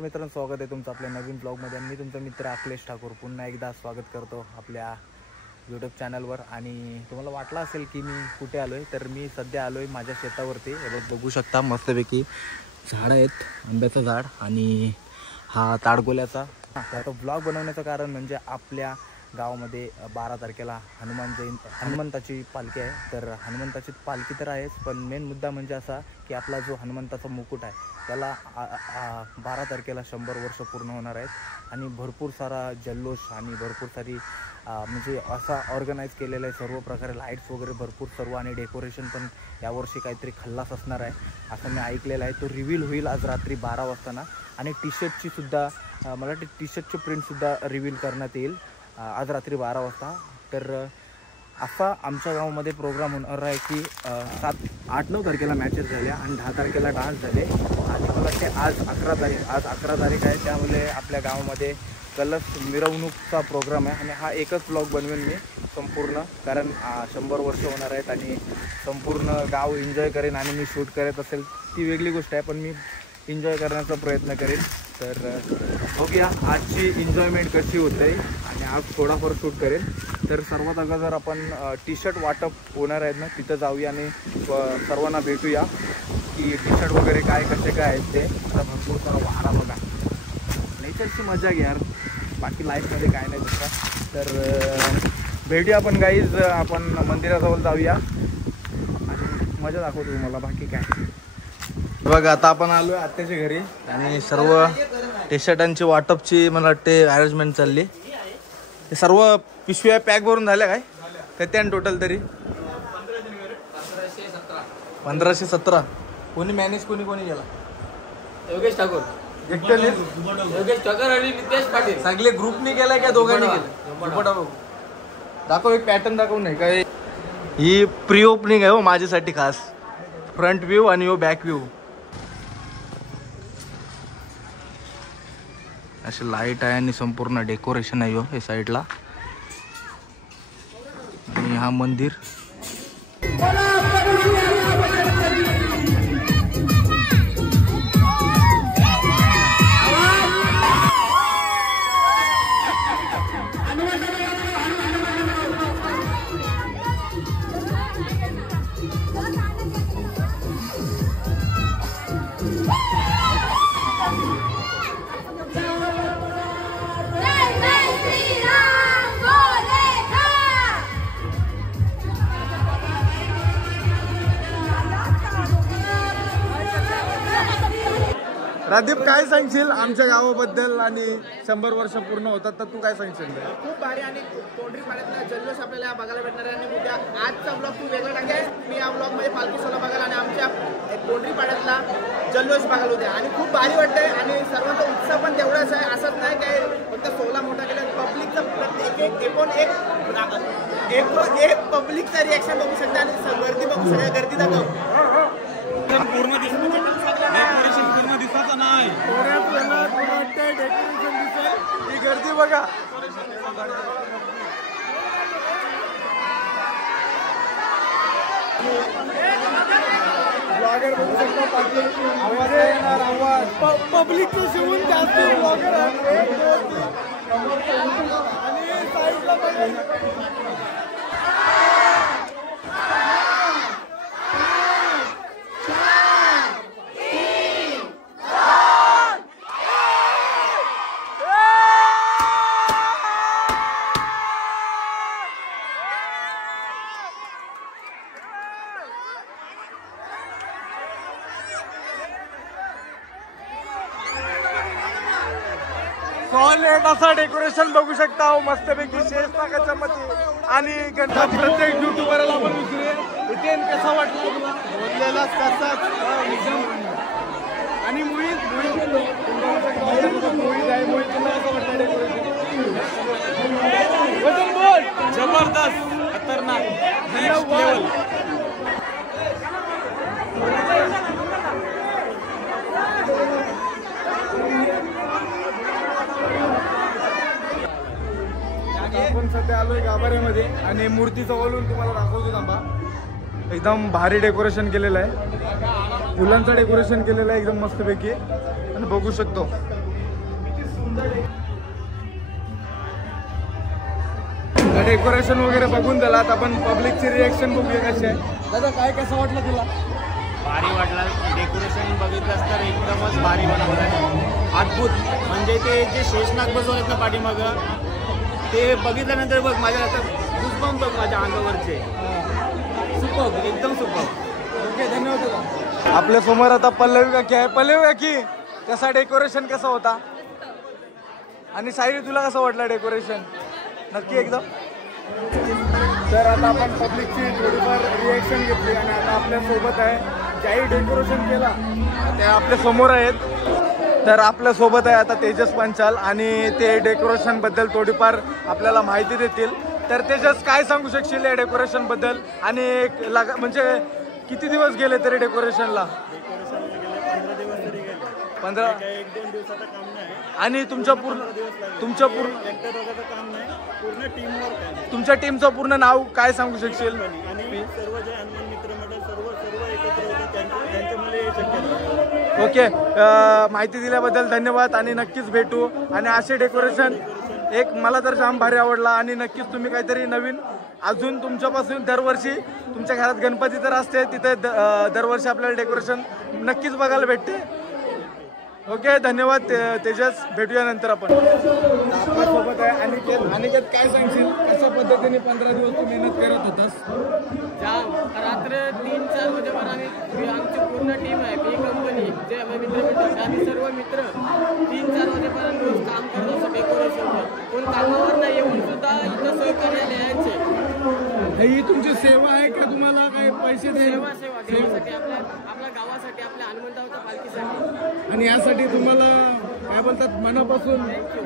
नमस्कार मित्रांनो, स्वागत आहे तुमचं आपल्या नवीन ब्लॉगमध्ये. मी तुमचा मित्र अखिलेश ठाकूर पुन्हा एकदा स्वागत करतो आपल्या यूट्यूब चॅनलवर. आणि तुम्हाला वाटलं असेल की मी कुठे आलो आहे, तर मी सध्या आलो आहे माझ्या शेतावरती. बघू शकता मस्तपैकी झाड आहेत, आंब्याचं झाड आणि हा ताडगोल्याचा. आता ब्लॉग बनवण्याचं कारण म्हणजे आपल्या गावामध्ये 12 तारखेला हनुमंताची पालखी आहे. तर हनुमंताची पालखी तर आहेच, पण मेन मुद्दा म्हणजे असा की आपला जो हनुमंताचा मुकुट आहे त्याला 12 तारखेला 100 वर्ष पूर्ण होणार आहेत. आणि भरपूर सारा जल्लोष आणि भरपूर सारी म्हणजे असा ऑर्गनाईज केलेलं आहे, सर्व प्रकारे लाईट्स वगैरे भरपूर सर्व, आणि डेकोरेशन पण यावर्षी काहीतरी खल्लास असणार आहे असं मी ऐकलेलं आहे. तो रिव्हील होईल आज रात्री 12 वाजता. आणि टी शर्टची सुद्धा मला वाटते टी शर्टची प्रिंटसुद्धा रिव्हील करण्यात येईल आज रात्री 12 वाजता. तर असा आमच्या गावामध्ये प्रोग्राम होणार आहे की 7, 8, 9 तारखेला मॅचेस झाल्या आणि 10 तारखेला डान्स झाले. आणि मला वाटते आज 11 तारीख आहे, त्यामुळे आपल्या गावामध्ये कलश मिरवणूकचा प्रोग्राम आहे. आणि हा एकच ब्लॉग बनवेन मी संपूर्ण, कारण 100 वर्ष होणार आहेत आणि संपूर्ण गाव एन्जॉय करेन. आणि मी शूट करत असेल ती वेगळी गोष्ट आहे, पण मी एन्जॉय करण्याचा प्रयत्न करेन. तर बघूया आजची एन्जॉयमेंट कशी होते आणि आज थोडाफार शूट करेन. तर सर्वात अगोदर आपण टी शर्ट वाटप होणार आहेत ना, तिथं जाऊया आणि सर्वांना भेटूया की टी शर्ट वगैरे कसे काय आहेत ते. आता भरपूर सारा वारा बघा, नेचरची मजा घ्या यार, बाकी लाईफमध्ये काय नाही दुसरा. तर भेटूया आपण गाईज, आपण मंदिराजवळ जाऊया आणि मजा दाखवतो तुम्हाला, बाकी काय. बघा आता आपण आलो आहे आत्याच्या घरी आणि सर्व टी शर्टांची वाटपची मला वाटते अरेंजमेंट चालली. हे सर्व पिशव्या पॅक भरून झाल्या काय ते टोटल तरी 1517. कोणी मॅनेज कोणी केला? योगेश ठाकूर, योगेश ठाकूर आणि नितेश पाटील. सगळे ग्रुपने केलाय का दोघांनी केलं? दाखव एक पॅटर्न दाखव नाही काय. ही प्री ओपनिंग आहे हो माझ्यासाठी खास. फ्रंट व्ह्यू आणि हो बॅक व्ह्यू. अशी लाईट आहे आणि संपूर्ण डेकोरेशन आहे हो हे साईडला. आणि हा मंदिर रादीप, काय सांगशील आमच्या गावाबद्दल आणि 100 वर्ष पूर्ण होतात तर तू काय सांगशील? खूप भारी आणि कोंढरी पाड्यातला जल्लोष आपल्याला बघायला भेटणार आहे. आणि उद्या आजचा ब्लॉग खूप वेगळा टाकेल. मी या ब्लॉगमध्ये पालखी सोहळा बघायला आणि आमच्या कोंढरी पाड्यातला जल्लोष बघायला उद्या. आणि खूप भारी वाटतंय आणि सर्वांचा उत्साह पण तेवढाच आहे. असंच नाही काय फक्त सोहळा मोठा केला, पब्लिकचा एक पब्लिकचा रिॲक्शन बघू शकता आणि गर्दी बघू शकता. गर्दी दाखव पूर्ण दिसायचं नाही, डेकोरेशन दिसेल ही गर्दी बघा. ब्लॉगर बघू शकतो, आवाज येणार, आवाज पब्लिकचं शिवून जास्त ब्लॉगर आहे. आणि साईडला सॉलिड असा डेकोरेशन बघू शकता हो मस्तपैकी शेषनागाच्या मध्ये. आणि प्रत्येक युट्यूबरला आपण विचारूया इथे कसा वाटला तुला? बोललेला कसाच. आणि मोहित आहे, मोहितला कसं वाटलं डेकोरेशन? जबरदस्त, खतरनाक, नेक्स्ट लेवल. आपण सध्या आलोय गाभाऱ्यामध्ये आणि मूर्तीचं वळून तुम्हाला दाखवतो थांबा. एकदम भारी डेकोरेशन केलेलं आहे, फुलांचं डेकोरेशन केलेलं आहे एकदम मस्तपैकी. आणि बघू शकतो डेकोरेशन वगैरे बघून झाला. आता आपण पब्लिकची रिएक्शन बघूया कशी आहे. दादा काय कसं वाटलं तुला? भारी वाटलं. डेकोरेशन बघितलंस तर एकदमच भारी बनवलं आहे. अद्भुत. म्हणजे ते जे शेषनाग बसवलेत ना पाठीमागं, ते बघितल्यानंतर बघ माझ्या आता गुजबम बघ माझ्या अंगावरचे. सुपर, एकदम सुपर. ओके, धन्यवाद दादा. आपल्या समोर आता पल्लवी काकी आहे. पल्लवी काकी, कसा डेकोरेशन कसा होता? आणि सायरी तुला कसं वाटलं डेकोरेशन? नक्की एकदम. तर आता आपण पब्लिकची थोडीफार रिएक्शन घेतली आणि आता आपल्या सोबत आहे ज्याही डेकोरेशन केला ते आपल्या समोर आहेत. तर आपल्या सोबत आहे आता तेजस पंचाल आणि ते डेकोरेशन बद्दल थोडीफार आपल्याला माहिती देतील. तर तेजस काय सांगू शकशील या डेकोरेशन बद्दल? आणि म्हणजे किती दिवस गेले तरी डेकोरेशनला? 15 1-2 दिवसाचं काम नाही. आणि तुमच्या पूर्ण एकट्या दोघांचं काम नाही, पूर्ण टीमवर्क आहे. तुमच्या टीमचं पूर्ण नाव काय सांगू शकशील? आणि सर्व जे हनुमान मित्र मंडळ सर्व एकत्र होते त्यांच्यामुळे हे शक्य आहे. ओके, माहिती दिल्याबद्दल धन्यवाद आणि नक्कीच भेटू. आणि असे डेकोरेशन एक मला तर जाम भारी आवडला. आणि नक्कीच तुम्ही काहीतरी नवीन अजून तुमच्यापासून दरवर्षी तुमच्या घरात गणपती तर असते तिथे दरवर्षी आपल्याला डेकोरेशन नक्कीच बघायला भेटते. ओके, धन्यवाद तेजस. भेटूया नंतर आपण. आपल्यासोबत आहे अनिकेत. काय सांगशील कशा पद्धतीने 15 दिवस तू मेहनत करत होतास? जाम रात्र 3-4 वाजेवर आम्ही आमची पूर्ण टीम आहे बी कंपनी जे आम्ही मित्र आम्ही सर्व मित्र 3-4 वाजेपर्यंत रोज काम करत असतो डेकोरेशनवर. कोण कामावर नाही येऊन सुद्धा इथं सोय करायला यायचे. ही तुमची सेवा आहे का? तुम्हाला काय पैसे सेवा देवासाठी आपल्या गावासाठी आपल्या हनुमंताच्या पालखीसाठी. आणि यासाठी तुम्हाला काय बोलतात मनापासून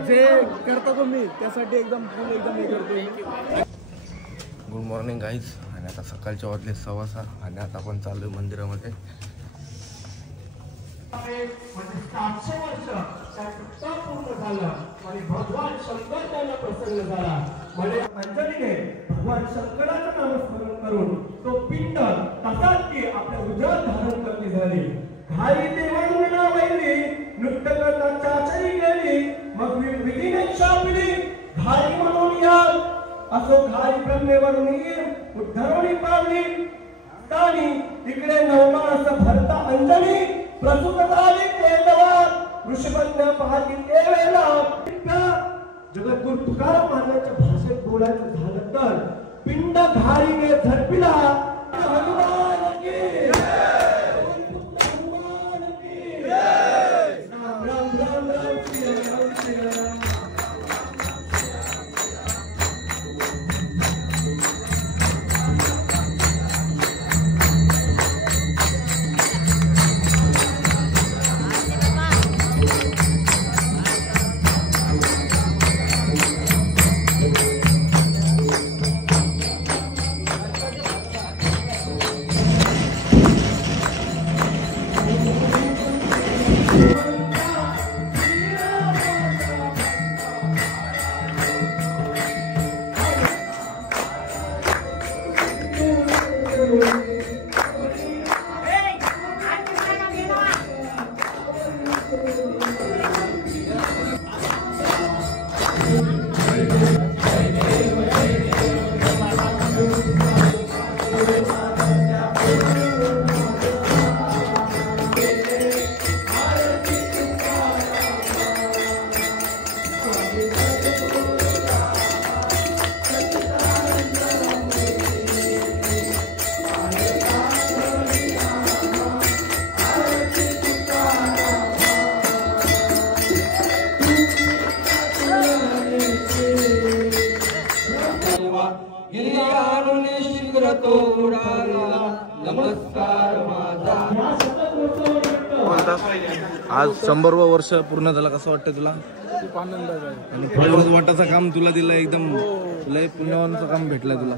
जे करता तुम्ही त्यासाठी एकदम फुल एकदम हे करतो. Good morning guys. आणि आता सकाळच्या वाजले 6:15 आणि आता आपण चालू आहे मंदिरामध्ये. म्हणजे 700 वर्ष त्या पूर्ण झालं आणि भगवान शंकर त्याला प्रसन्न झाला. म्हणजे अंजलीने भगवान शंकराचं नामस्मरण करून तो पिंड तसाच की आपल्या उजळत धारण करते झाली. घाई देवांना वैली नृत्य करता चाचरी गेली मग विधीने शापिली घाई म्हणून या असो घाई ब्रह्मेवरून उद्धरवणी पावली. आणि इकडे नवमास भरता अंजली प्रसूत झाली तेजवान ऋषभज्ञ पाहती देवेला. जगद्गुरु तुकाराम महाराजांच्या भाषेत बोलायचं झालं तर पिंड घाईने झडपिला हनुमान की हनुमान की राम राम राम राम श्री राम श्री राम. आज 100वा वर्ष पूर्ण झाला. कसं वाटतं तुला? खूप आनंद आहे. आणि फळवत वाटाचं काम तुला दिलं एकदम लय पुण्यवानचं काम भेटलंय तुला.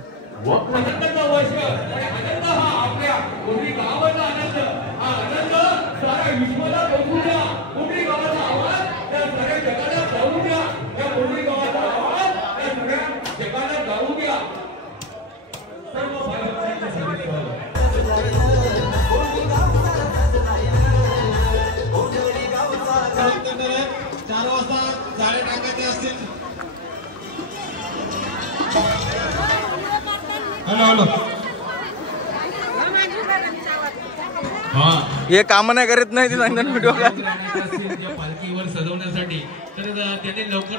लावलं. हे काम नाही करत नाही ते सांगतात व्हिडिओ का पालखीवर सजवण्यासाठी तर त्याने लवकर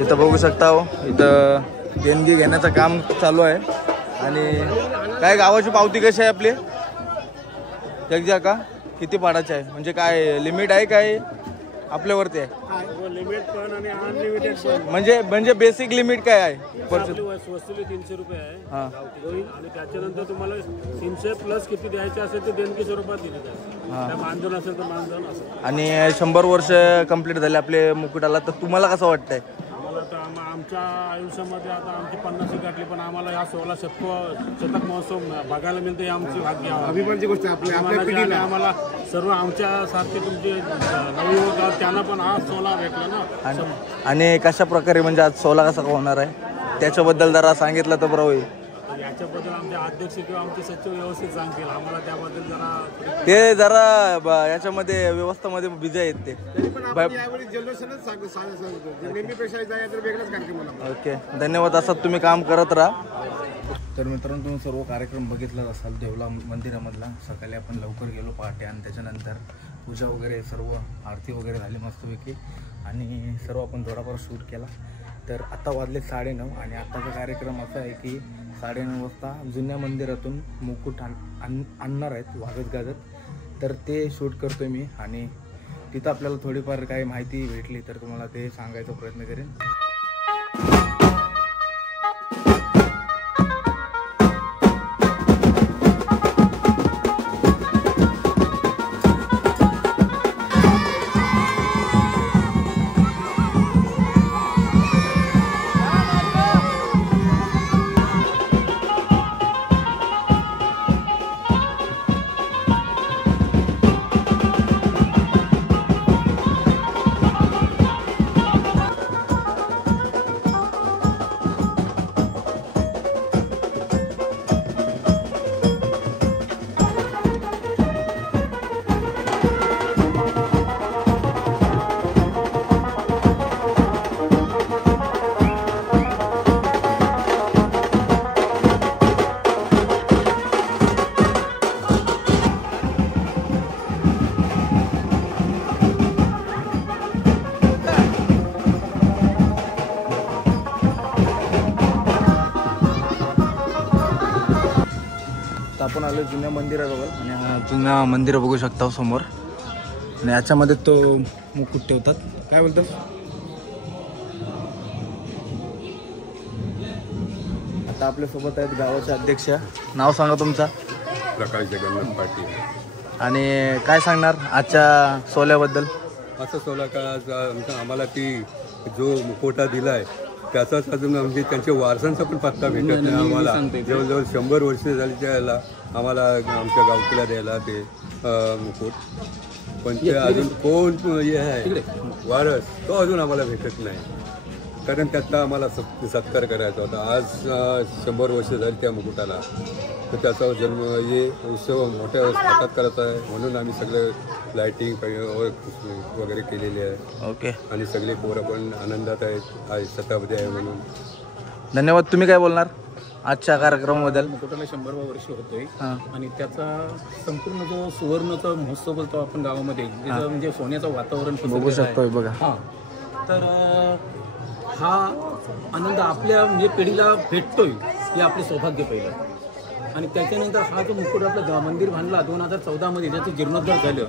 इथं बघू शकता हो, इथं देणगी घेण्याचं काम चालू आहे. आणि काय गावाची पावती कशी आहे आपली जगजा का किती पाडायची आहे म्हणजे काय लिमिट आहे काय आपल्यावरती आहे लिमिट पण आणि अनलिमिटेड पण. म्हणजे बेसिक लिमिट काय आहे वस्तूला 300 रुपये आहे हां आणि त्याच्यानंतर तुम्हाला 300 प्लस किती द्यायचे असेल ते देणगी स्वरूपात दिली जाते. मानधन असेल तर मानधन असेल. आणि 100 वर्ष कंप्लीट झाले आपले मुकुटाला तर तुम्हाला कसं वाटतंय? आम्हाला तर आमच्या आयुष्यामध्ये आता आमची 50 गाठली पण आम्हाला या 16 शतक महोत्सव बघायला मिळते ही आमची भाग्य अभिमानाची गोष्ट आपल्या आम्हाला सर्व आमच्यासारखे तुमचे नवयुवक त्यांना पण आज 16 भेटला ना. आणि कशा प्रकारे म्हणजे आज 16 कसा होणार आहे त्याच्याबद्दल जरा सांगितलं तर बरं होईल. याच्याबद्दल आमचे अध्यक्ष किंवा आमचे सचिव व्यवस्थित सांगतील आम्हाला त्याबद्दल जरा ते जरा याच्यामध्ये व्यवस्थामध्ये बिझी आहेत ते. ओके धन्यवाद. असं तुम्ही काम करत राहा. तर मित्रांनो तुम्ही सर्व कार्यक्रम बघितलाच असाल देवला मंदिरामधला. सकाळी आपण लवकर गेलो पहाटे आणि त्याच्यानंतर पूजा वगैरे सर्व आरती वगैरे झाली मस्तपैकी आणि सर्व आपण थोडाफार शूट केला. तर आत्ता वाजले 9:30 आणि आत्ताचा कार्यक्रम असा आहे की 9:30 वाजता जुन्या मंदिरातून मुकुट आणणार आहेत वाजत गाजत. तर ते शूट करतो आहे मी आणि तिथं आपल्याला थोडीफार काही माहिती भेटली तर तुम्हाला ते सांगायचा प्रयत्न करेन. आपण आलो जुन्या मंदिराजवळ आणि जुन्या मंदिर बघू शकता समोर आणि याच्यामध्ये तो मुकुट ठेवतात. काय बोलतात? आता आपल्यासोबत आहेत गावाचे अध्यक्ष. नाव सांगा तुमचा? प्रकाश जगन्नाथ पाटील. आणि काय सांगणार आजच्या सोहळ्याबद्दल? असं सोहळा का आम्हाला ती जो मुखवटा दिलाय त्याचाच अजून म्हणजे त्यांच्या वारसांचा पण पत्ता भेटत नाही आम्हाला. जवळजवळ 100 वर्ष झाली त्याला आम्हाला आमच्या गावकीला द्यायला ते मुकुट. पण ते अजून कोण हे आहे वारस तो अजून आम्हाला भेटत नाही. कारण त्याचा आम्हाला सत्कार करायचा होता. आज 100 वर्ष झाली त्या मुकुटाला तर त्याचा जन्म हे उत्सव मोठ्या थाटात करत आहे म्हणून आम्ही सगळं लायटिंग वगैरे केलेली आहे. ओके. आणि सगळे पोरं पण आनंदात आहेत. आज शताब्दी आहे म्हणून. धन्यवाद. तुम्ही काय बोलणार आजच्या कार्यक्रमाबद्दल? मुकुटाला 100वा वर्ष होतोय आणि त्याचा संपूर्ण जो सुवर्णचा महोत्सव बोलतो आपण गावामध्ये म्हणजे सोन्याचं वातावरण बघू शकतोय बघा. हा तर हा आनंद आपल्या म्हणजे पिढीला भेटतोय हे आपले सौभाग्य पहिलं. आणि त्याच्यानंतर हा जो मुकुट आपलं मंदिर बांधला 2014 मध्ये ज्याचं जीर्णोद्धार झालं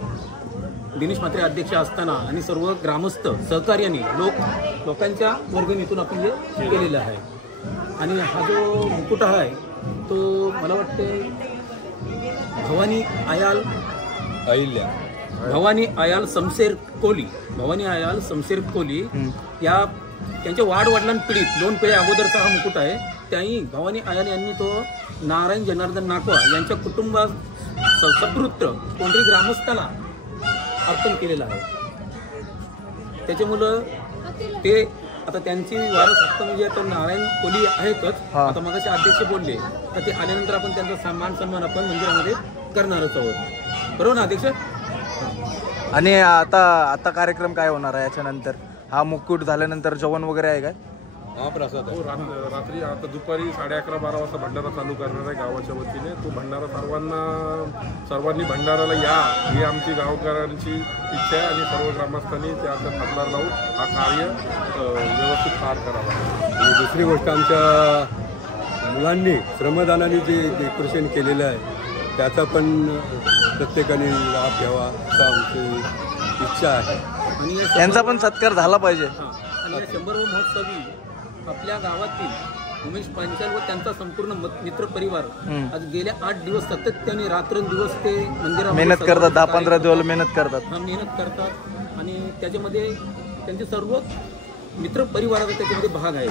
दिनेश म्हात्रे अध्यक्ष असताना आणि सर्व ग्रामस्थ सहकार्याने लोकांच्या वर्गणीतून आपण हे केलेलं आहे. आणि हा जो मुकुट आहे तो मला वाटते भवानी आयाल शमशेर कोली या त्यांच्या वाडवडिलांपिढीत 2 पिढ्या अगोदरचा हा मुकुट आहे. त्याही भवानी आयान यांनी तो नारायण जनार्दन नाकवा यांच्या कुटुंबात सपुत्र कोंढरी ग्रामस्थाला अर्पण केलेला आहे. त्याच्यामुळं ते आता त्यांची वारस हक्क म्हणजे आता नारायण कोली आहेतच. आता मगाशी अध्यक्ष बोलले तर ते आल्यानंतर आपण त्यांचा मान सन्मान आपण मंदिरामध्ये करणारच आहोत. बरोबर ना अध्यक्ष? आणि आता कार्यक्रम काय होणार आहे याच्यानंतर? हा मुकुट झाल्यानंतर जेवण वगैरे आहे काय? महाप्रसाद हो, रात्री आता दुपारी 11:30-12 वाजता भंडारा चालू करणार आहे गावाच्या वतीने. तो भंडारा सर्वांनी भंडाराला या ही आमची गावकऱ्यांची इच्छा आहे आणि सर्व ग्रामस्थांनी त्याचा हातभार लावून हा कार्य व्यवस्थित पार करावा. आणि दुसरी गोष्ट आमच्या मुलांनी श्रमदानाने जे डेकोरेशन केलेलं आहे त्याचा पण प्रत्येकाने लाभ घ्यावा असं आमची इच्छा आहे. आणि त्यांचा पण सत्कार झाला पाहिजे. आणि या 100वे महोत्सवी आपल्या गावातील उमेश पांचाल व त्यांचा संपूर्ण मित्र परिवार आज गेल्या 8 दिवस सातत्याने रात्रंदिवस ते मंदिरात मेहनत करतात. 10-15 दिवस मेहनत करतात. मेहनत करतात आणि त्याच्यामध्ये त्यांचे सर्व मित्र परिवाराचा त्याच्यामध्ये भाग आहे.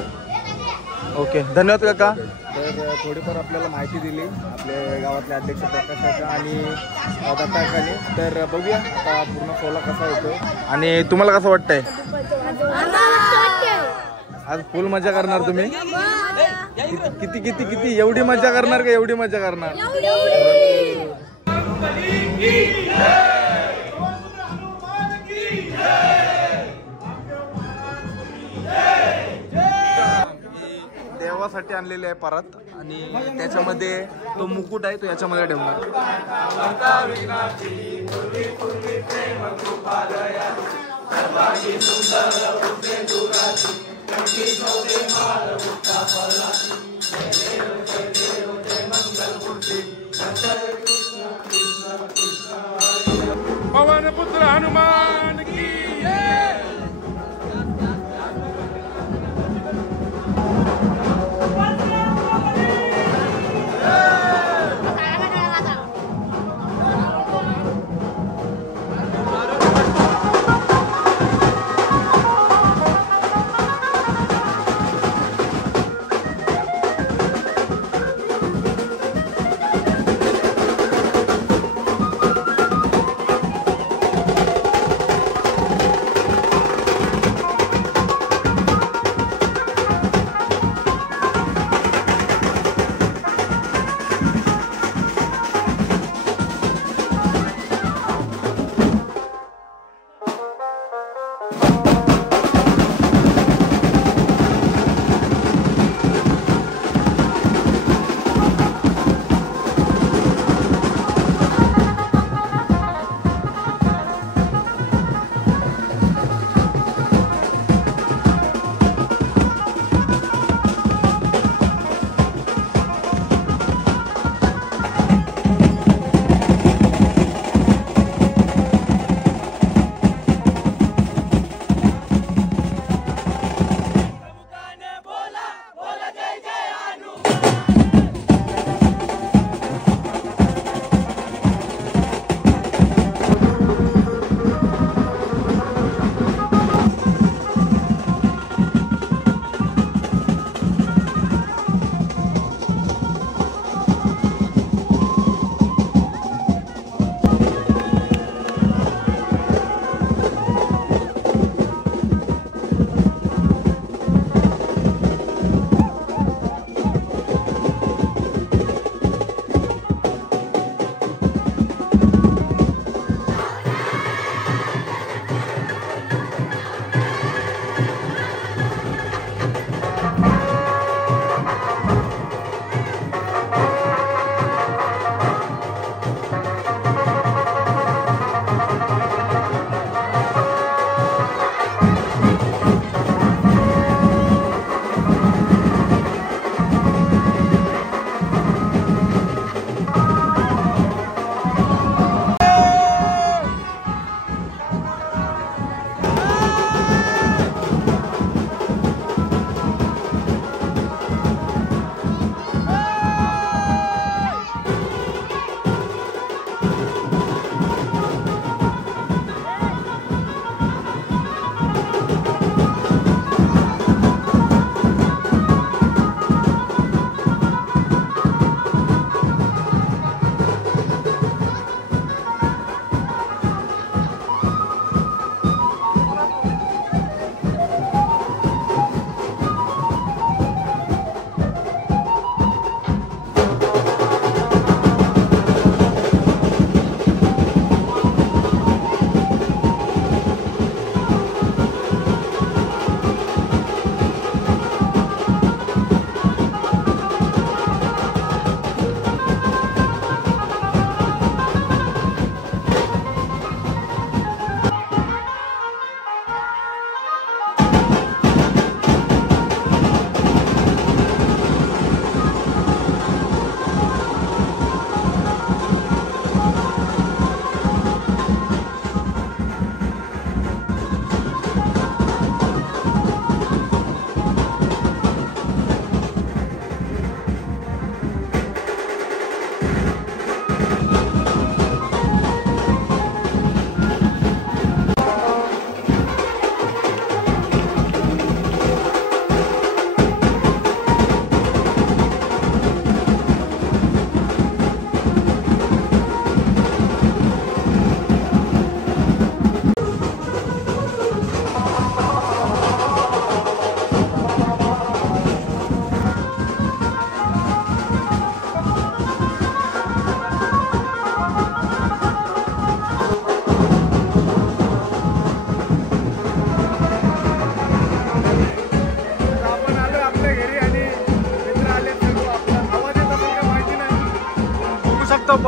ओके, धन्यवाद काका. तर थोडीफार आपल्याला माहिती दिली आपल्या गावातले अध्यक्ष प्रकाश काका आणि दत्ता काकाने. तर बघूया आता पूर्ण सोहळा कसा होतो आणि तुम्हाला कसं वाटतंय? आज फुल मजा करणार तुम्ही? किती किती किती एवढी मजा करणार का? एवढी मजा करणार? देवासाठी आणलेले आहे परत आणि त्याच्यामध्ये तो मुकुट आहे तो याच्यामध्ये ठेवणार. पवन पुत्र हनुमान की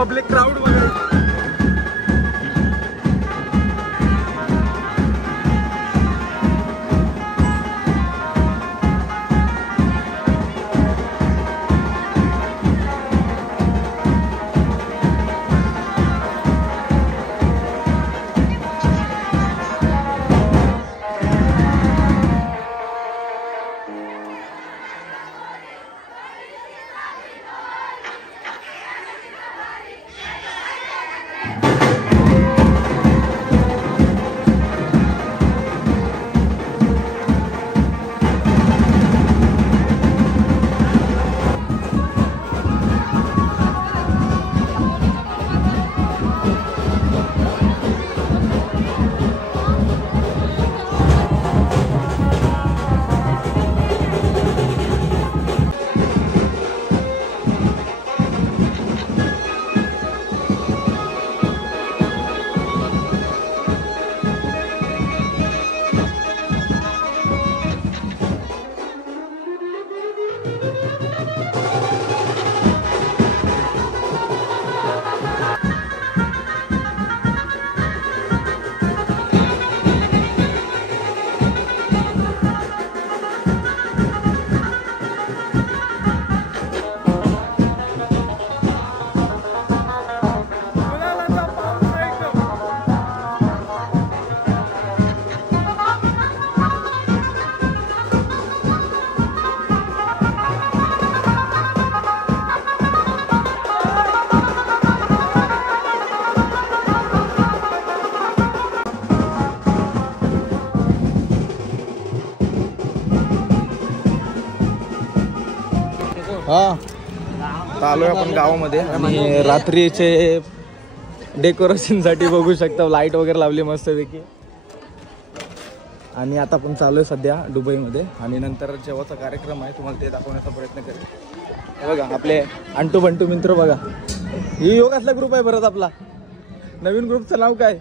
पब्लिक क्राऊड वगैरे. आलोय आपण गावामध्ये आणि रात्रीचे डेकोरेशन साठी बघू शकता लाईट वगैरे लावली मस्तपैकी. आणि आता आपण चालू आहे सध्या दुबईमध्ये आणि नंतर जेव्हाचा कार्यक्रम आहे तुम्हाला ते दाखवण्याचा प्रयत्न करेल. बघा आपले अंटू बंटू मित्र बघा. ही योग असला ग्रुप आहे परत आपला. नवीन ग्रुपचं नाव काय?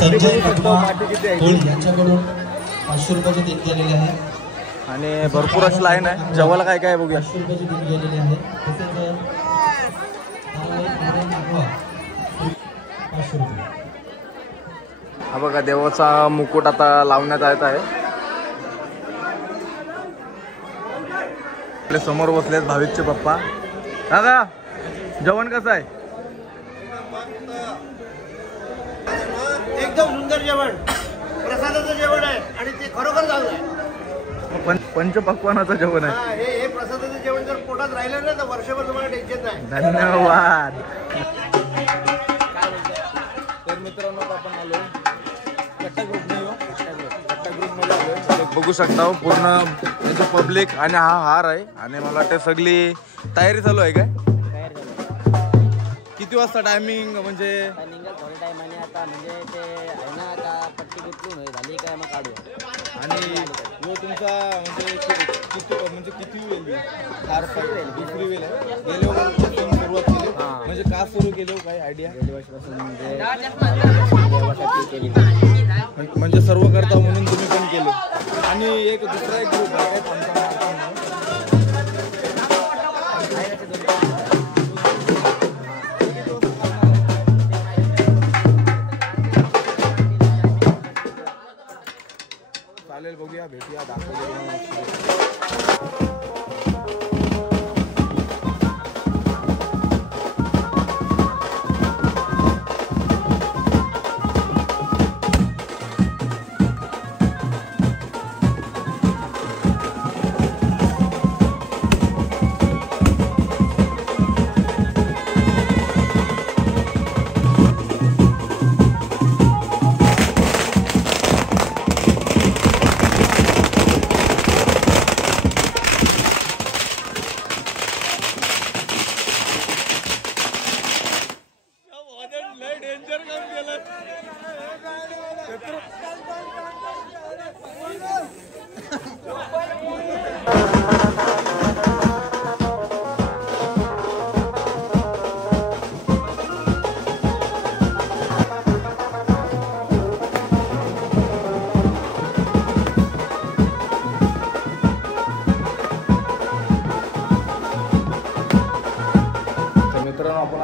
संजय यांच्याकडून 500 रुपयाची देणगी आलेली आहे आणि भरपूर अशी लाईन आहे. जेवायला काय काय बघूया. 500 रुपयाची देणगी आलेली आहे. तसेच 500 रुपये. हा बघा देवाचा मुकुट आता लावण्यात येत आहे. आपल्या समोर बसलेत भाविकचे पप्पा. दादा जेवण कसं आहे? एकदम सुंदर जेवण, प्रसादाचं जेवण आहे आणि ते खरोखर चांगलं आहे. पंचपक्वानाचं जेवण आहे. हे प्रसादाचं जेवण जर पोटात राहिलं ना तर वर्षभर तुम्हाला टेन्शन नाही. धन्यवाद. तर मित्रांनो आपण आलो कट्टा ग्रुपमध्ये आलोय. बघू शकता पूर्ण त्यांचं पब्लिक आणि हा हार आहे आणि मला वाटतं सगळी तयारी चालू आहे. काय किती वाजता टायमिंग? म्हणजे थोडे टाइम आणि आता म्हणजे ते आहे ना आता पट्टी गुंतवून झाली काय मग काढू. आणि जो तुमचा किती वेळ दुसरी वेळ आहे. गेल्या वर्षापासून सुरुवात केली म्हणजे का सुरू केली काही आयडिया? गेल्या वर्षापासून म्हणजे सर्व करता म्हणून तुम्ही पण केलं. आणि एक दुसरा एक ग्रुप आहे चालेल बघूया भेटूया दाखवूया.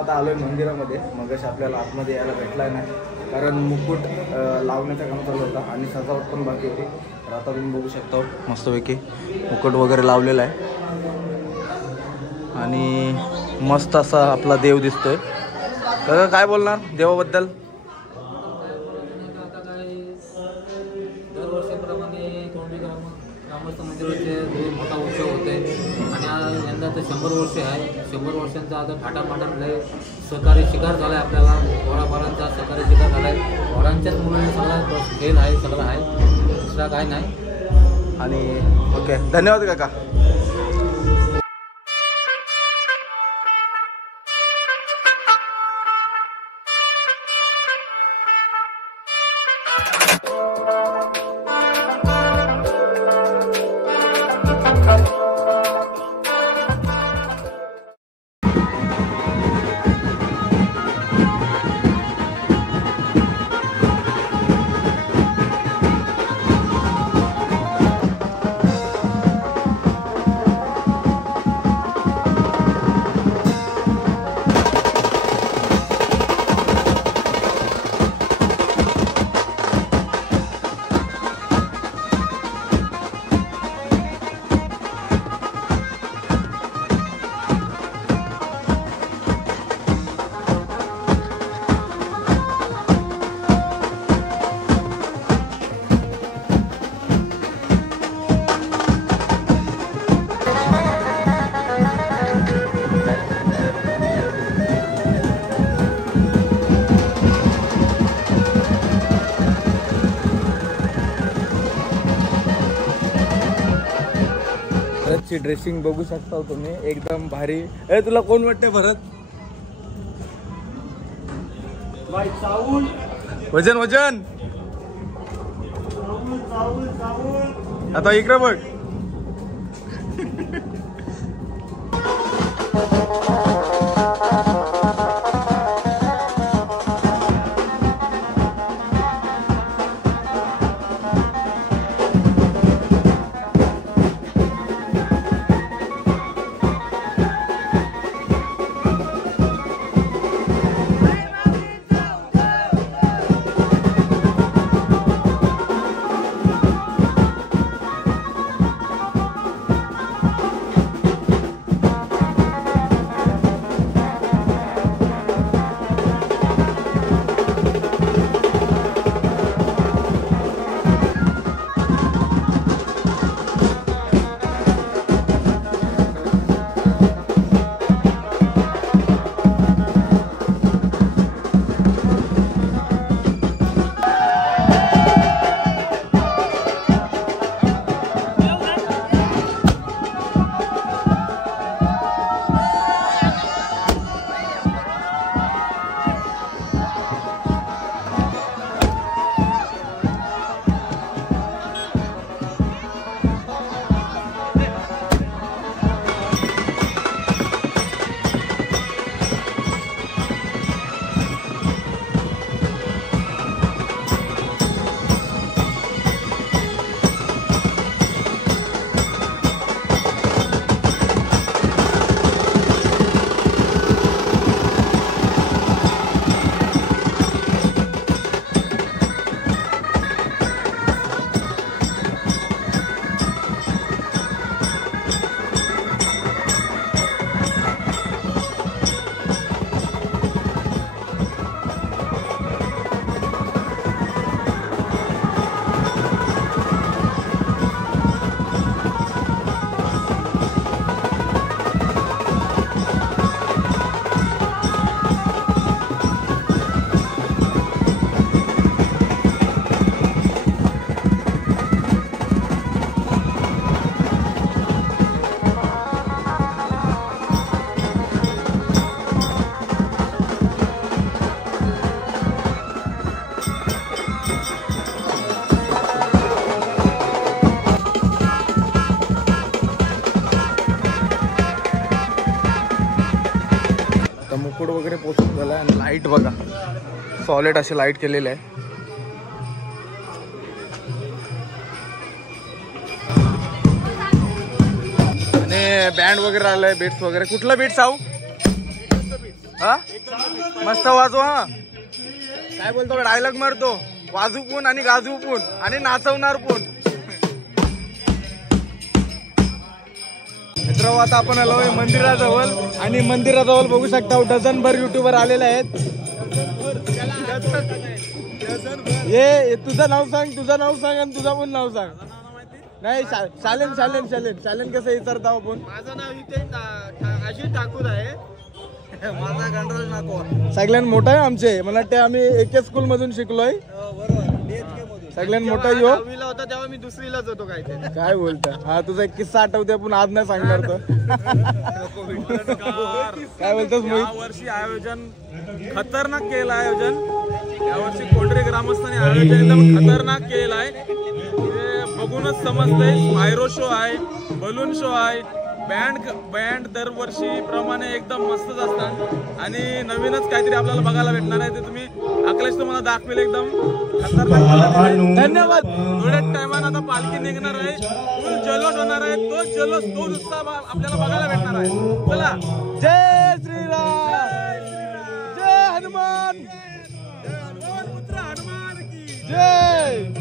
आता आलोय मंदिरामध्ये. मगाशी आपल्याला आतमध्ये यायला भेटला नाही कारण मुकुट लावण्याचं काम चालू होता आणि सजावट पण बाकी होती. तर आता तुम्ही बघू शकता मस्तपैकी मुकुट वगैरे लावलेला आहे आणि मस्त असा आपला देव दिसतोय. काका काय बोलणार देवाबद्दल? दरवर्षीप्रमाणे तोंडी ग्रामस्थ मंदिराचे मोठा उत्सव होते आणि यंदा तर 100 वर्ष आहे. 100 वर्षांचा आता थाटामाटात लय सहकारी शिकार झाला आहे. आपल्याला घोडाबारांचा सहकारी शिकार झाला आहे. घोडांच्याच मुळे सगळा खेळ आहे, सगळं आहे, दुसरा काय नाही. आणि ओके, धन्यवाद काका. भरतची ड्रेसिंग बघू शकता तुम्ही, एकदम भारी. तुला कोण वाटते भरत? वजन वजन आता इकडे बघ. मुकुट वगैरे पोचून झाला आणि लाईट बघा, सॉलिड असे लाईट केलेले आहे. आणि बँड वगैरे आलाय, बीट्स वगैरे. कुठला बीट्स आऊ? हा मस्त वाजव. हा काय बोलतो डायलॉग मारतो, वाजू पण आणि गाजू पण आणि नाचवणार पण. मित्र आता आपण आलोय मंदिराजवळ आणि मंदिराजवळ बघू शकता डझनभर युट्यूबर आलेले आहेत. ये तुझं नाव सांग, तुझं नाव सांग आणि तुझं पण नाव सांग. नाही शालेन शालेन शालेन शालेन कसं विचारता आपण. माझं नाव इथे अजित ठाकूर आहे. माझा गणराज नाको. सगळ्यात मोठा आहे आमचे, मला वाटते आम्ही एके स्कूल मधून शिकलोय. सगळ्यात मोठा यो होता तेव्हा मी दुसरीलाच होतो. काय बोलता. हा तुझा एक किस्सा आठवते पण आज नाही सांगणार तर. काय बोलतोस या वर्षी आयोजन खतरनाक केलं. आयोजन यावर्षी कोंढरे ग्रामस्थांनी आयोजन एकदम खतरनाक केलं आहे. बघूनच समजतंय. स्पायरो शो आहे, बलून शो आहे, बँड दरवर्षी प्रमाणे एकदम मस्तच असतात आणि नवीनच काहीतरी आपल्याला बघायला भेटणार आहे. ते तुम्ही अखिलेश तुम्हाला दाखवेल एकदम खतरनाक. धन्यवाद. थोड्या टायमात आता पालखी निघणार आहे, फुल जल्लोष होणार आहे. तोच जल्लोष, तोच उत्साह आपल्याला बघायला भेटणार आहे. चला. जय श्रीराम, जय हनुमान, पुत्र हनुमान की जय.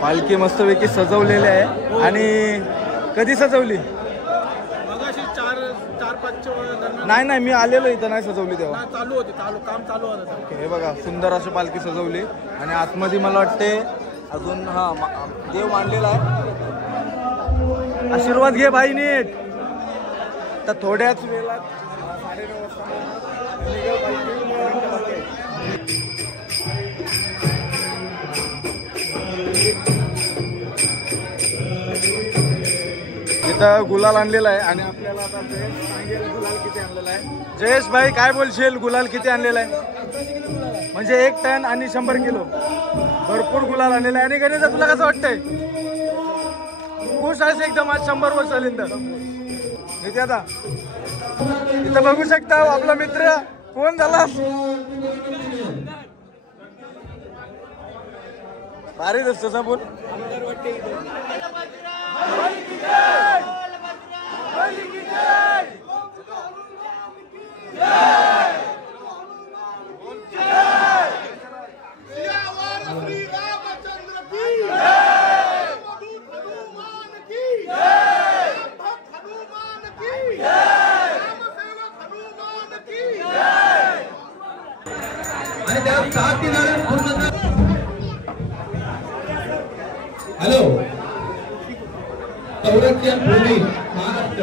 पालखी मस्तपैकी सजवलेली आहे. आणि कधी सजवली? मगाशी 4-5 नाही नाही मी आलेलो इथं, नाही सजवली तेव्हा. चालू होते, काम चालू होतं. हे बघा सुंदर अशी पालखी सजवली आणि आतमध्ये मला वाटते अजून हा देव मांडलेला आहे. आशीर्वाद घे भाई नीट. तर थोड्याच वेळात 9:30 वाजता इथं गुलाल आणलेला आहे आणि आपल्याला आता सांगेल गुलाल किती आणलेला आहे. जयेश भाई काय बोलशील, गुलाल किती आणलेला आहे? म्हणजे 1 टन आणि 100 किलो भरपूर गुलाल आणलेला आहे. आणि गणेशा तुला कसं वाटतंय? खुश आहेस एकदम आज 100 वर्ष झाल्यानंतर? इथे आता इथं बघू शकता आपला मित्र कोण झाला. भारी दिसतो साबून. हॅलो संरक्षण भूमी महाराष्ट्र.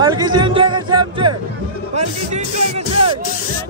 पालखीचे एन्जॉय कसे आमचे पालखीचे एन्जॉय कसे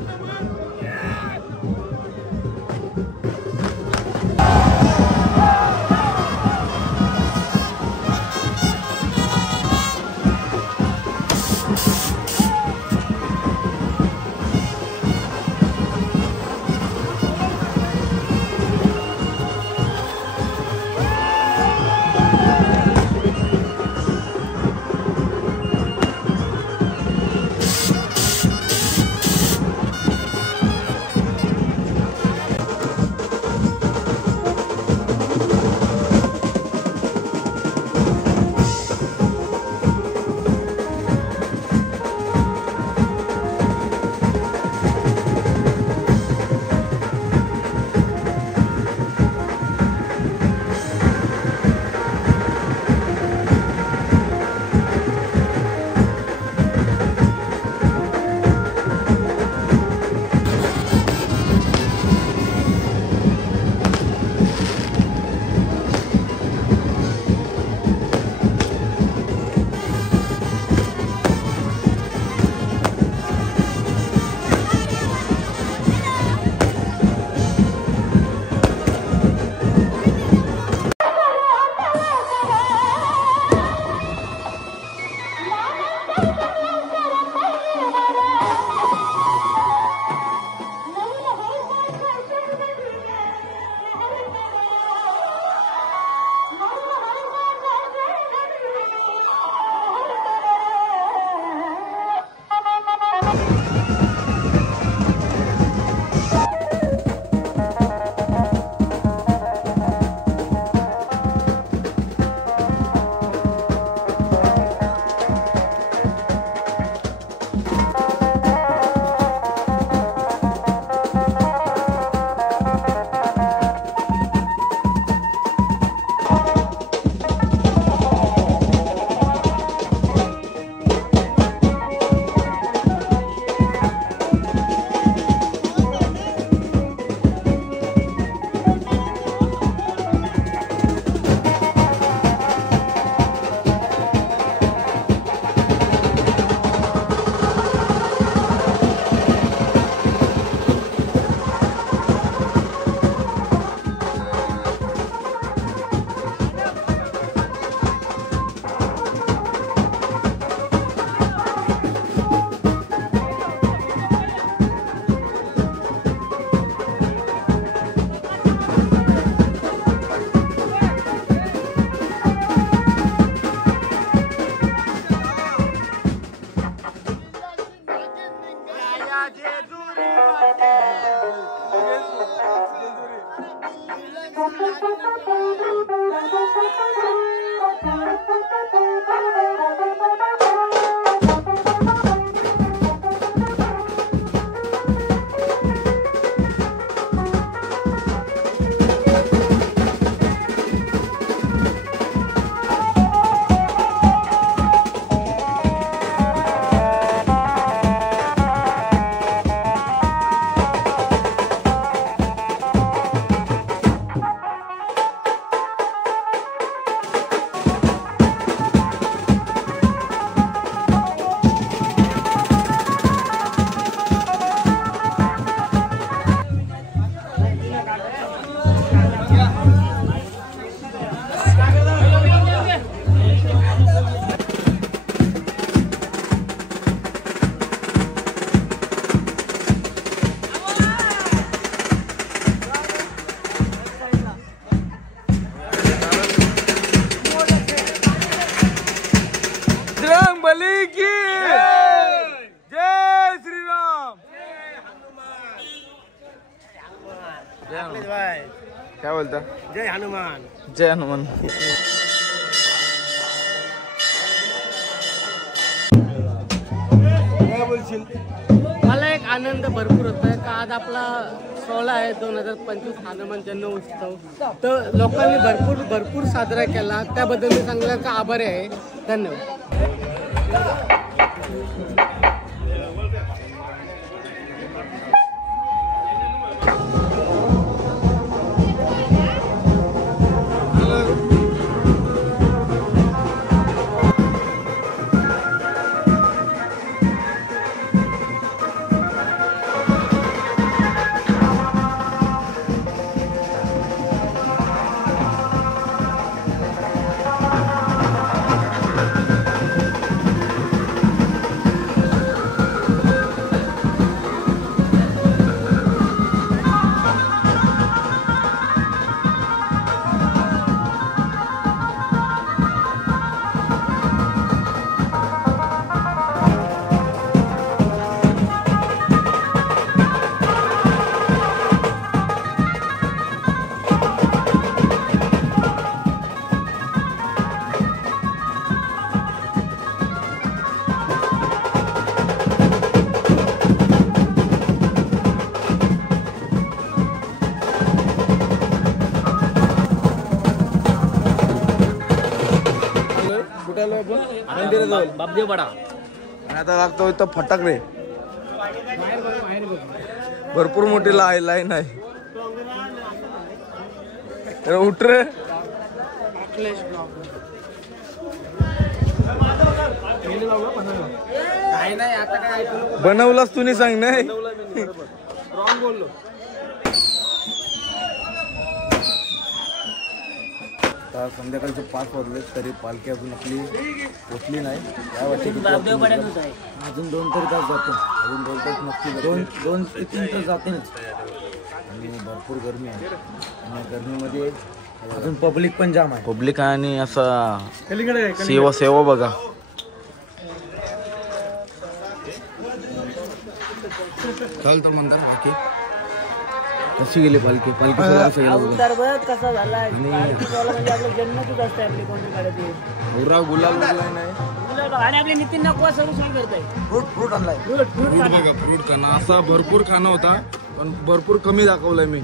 काय बोलता? जय हनुमान. जय हनुमान. काय बोलशील? मला एक आनंद भरपूर होत आहे का आज आपला 16 आहे 2025 हनुमान जन्म उत्सव. तर लोकांनी भरपूर साजरा केला, त्याबद्दल मी चांगल्याचा आभारी आहे. धन्यवाद. बापदेव बडा. आणि आता लागतो इथं फटाकडे. भरपूर मोठी लाईन आहे. उठ रे. बनवलास तुम्ही सांग नाही. संध्याकाळचे 5 वाजले तरी पालखी अजून आपली पोचली नाही. यावर्षी अजून 2 तास जातो. अजून 2 तास नक्की 2 ते 3 तास जातेच. आणि भरपूर गरमी आहे आणि गरमीमध्ये अजून पब्लिक पण जाम आहे. पब्लिक आणि असा सेवा बघा. चल तर म्हणतात बाकी कशी गेली पालखी. अवतार बघ कसा झाला. म्हणजे आपलं जन्मतच असते आपली कोणती काढायची. गुलाल आणि आपले नितीन नकवा सर्व करताय. फ्रूट आणलाय. फ्रूट बघा फ्रूट खाणं असा भरपूर खाणं होता पण भरपूर कमी दाखवलंय मी.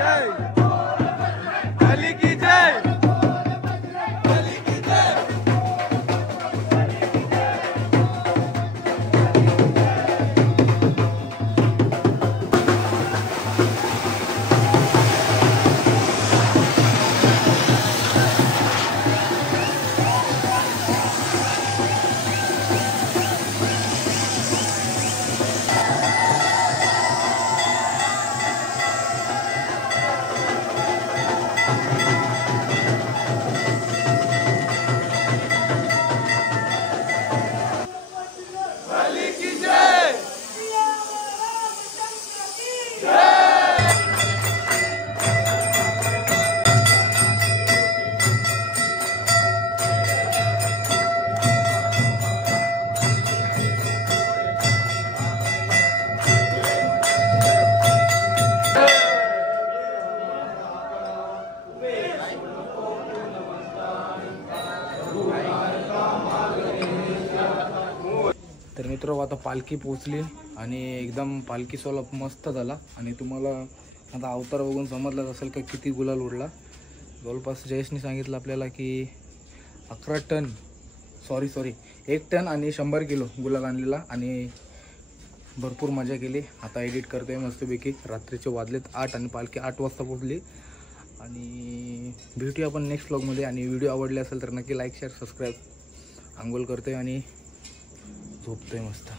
जय, बली की जय. तर मित्र आता पालखी पोचली आणि एकदम पालखी सोला मस्त झाला आणि तुम्हाला आता अवतार बघून समजलाच असेल का किती गुलाल उडला. जवळपास जयेशने सांगितलं आपल्याला की 11 टन सॉरी 1 टन आणि 100 किलो गुलाल आणलेला आणि भरपूर मजा केली. आता एडिट करतोय मस्तपैकी. रात्रीचे वाजलेत 8 आणि पालखी 8 वाजता पोचली आणि भेटूया आपण नेक्स्ट व्लॉगमध्ये. आणि व्हिडिओ आवडले असेल तर नक्की लाईक शेअर सबस्क्राईब. आंघोळ करतोय आणि झोपतोय मस्त.